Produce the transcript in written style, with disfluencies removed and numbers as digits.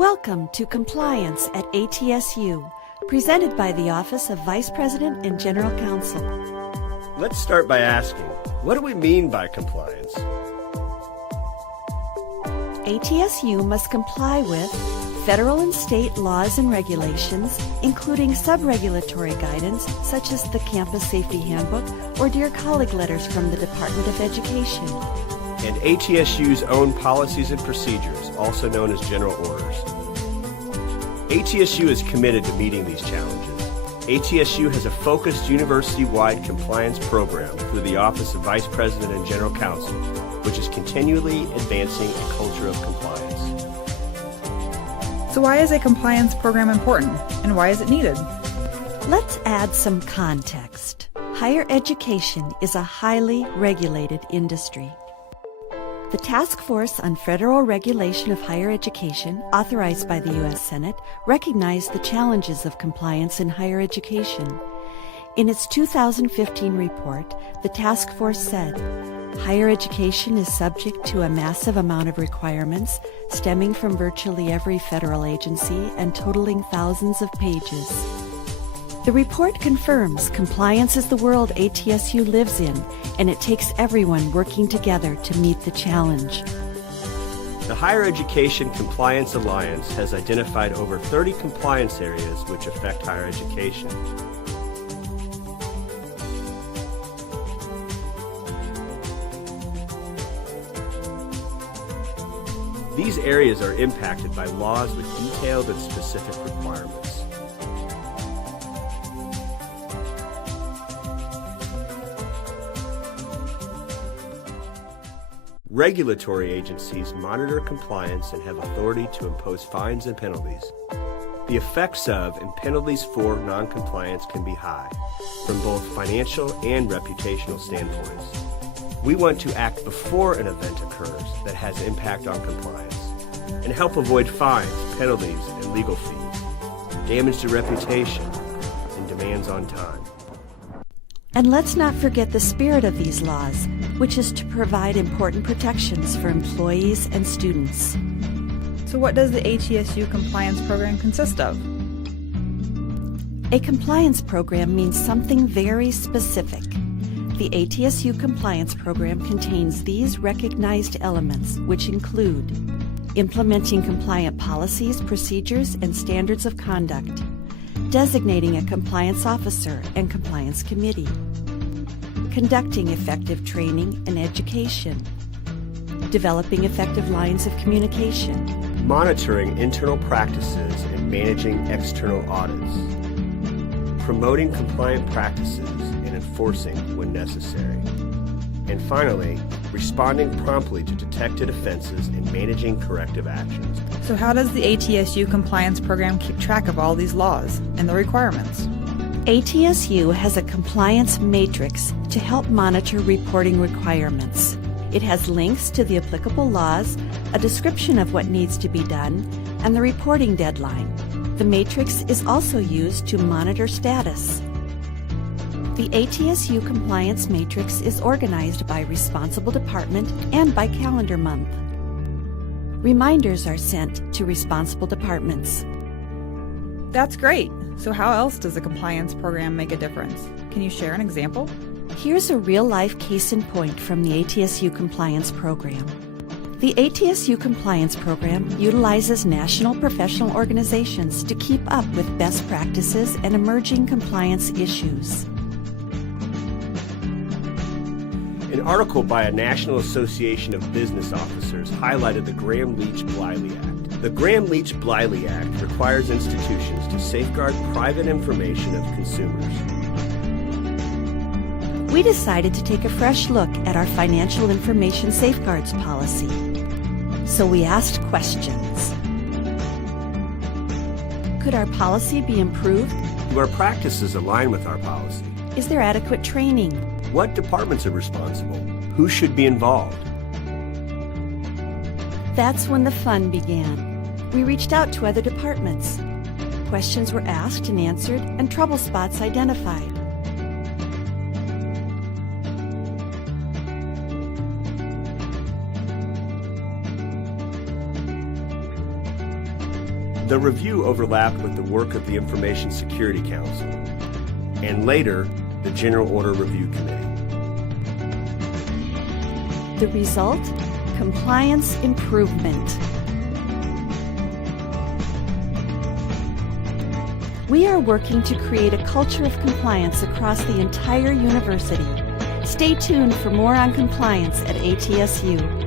Welcome to Compliance at ATSU, presented by the Office of Vice President and General Counsel. Let's start by asking, what do we mean by compliance? ATSU must comply with federal and state laws and regulations, including sub-regulatory guidance such as the Campus Safety Handbook or Dear Colleague letters from the Department of Education. And ATSU's own policies and procedures, also known as general orders. ATSU is committed to meeting these challenges. ATSU has a focused university-wide compliance program through the Office of Vice President and General Counsel, which is continually advancing a culture of compliance. So why is a compliance program important, and why is it needed? Let's add some context. Higher education is a highly regulated industry. The Task Force on Federal Regulation of Higher Education, authorized by the U.S. Senate, recognized the challenges of compliance in higher education. In its 2015 report, the task force said, higher education is subject to a massive amount of requirements stemming from virtually every federal agency and totaling thousands of pages. The report confirms compliance is the world ATSU lives in, and it takes everyone working together to meet the challenge. The Higher Education Compliance Alliance has identified over 30 compliance areas which affect higher education. These areas are impacted by laws with detailed and specific requirements. Regulatory agencies monitor compliance and have authority to impose fines and penalties. The effects of and penalties for noncompliance can be high, from both financial and reputational standpoints. We want to act before an event occurs that has impact on compliance and help avoid fines, penalties, and legal fees, damage to reputation, and demands on time. And let's not forget the spirit of these laws, which is to provide important protections for employees and students. So what does the ATSU compliance program consist of? A compliance program means something very specific. The ATSU compliance program contains these recognized elements, which include implementing compliant policies, procedures, and standards of conduct, designating a compliance officer and compliance committee, conducting effective training and education, developing effective lines of communication, monitoring internal practices and managing external audits, promoting compliant practices and enforcing when necessary, and finally, responding promptly to detected offenses and managing corrective actions. So how does the ATSU compliance program keep track of all these laws and the requirements? ATSU has a compliance matrix to help monitor reporting requirements. It has links to the applicable laws, a description of what needs to be done, and the reporting deadline. The matrix is also used to monitor status. The ATSU compliance matrix is organized by responsible department and by calendar month. Reminders are sent to responsible departments. That's great. So how else does the compliance program make a difference? Can you share an example? Here's a real-life case in point from the ATSU compliance program. The ATSU compliance program utilizes national professional organizations to keep up with best practices and emerging compliance issues. An article by a National Association of Business Officers highlighted the Gramm-Leach-Bliley Act. The Gramm-Leach-Bliley Act requires institutions to safeguard private information of consumers. We decided to take a fresh look at our financial information safeguards policy. So we asked questions. Could our policy be improved? Do our practices align with our policy? Is there adequate training? What departments are responsible? Who should be involved? That's when the fun began. We reached out to other departments. Questions were asked and answered, and trouble spots identified. The review overlapped with the work of the Information Security Council, and later, the General Order Review Committee. The result? Compliance improvement. We are working to create a culture of compliance across the entire university. Stay tuned for more on compliance at ATSU.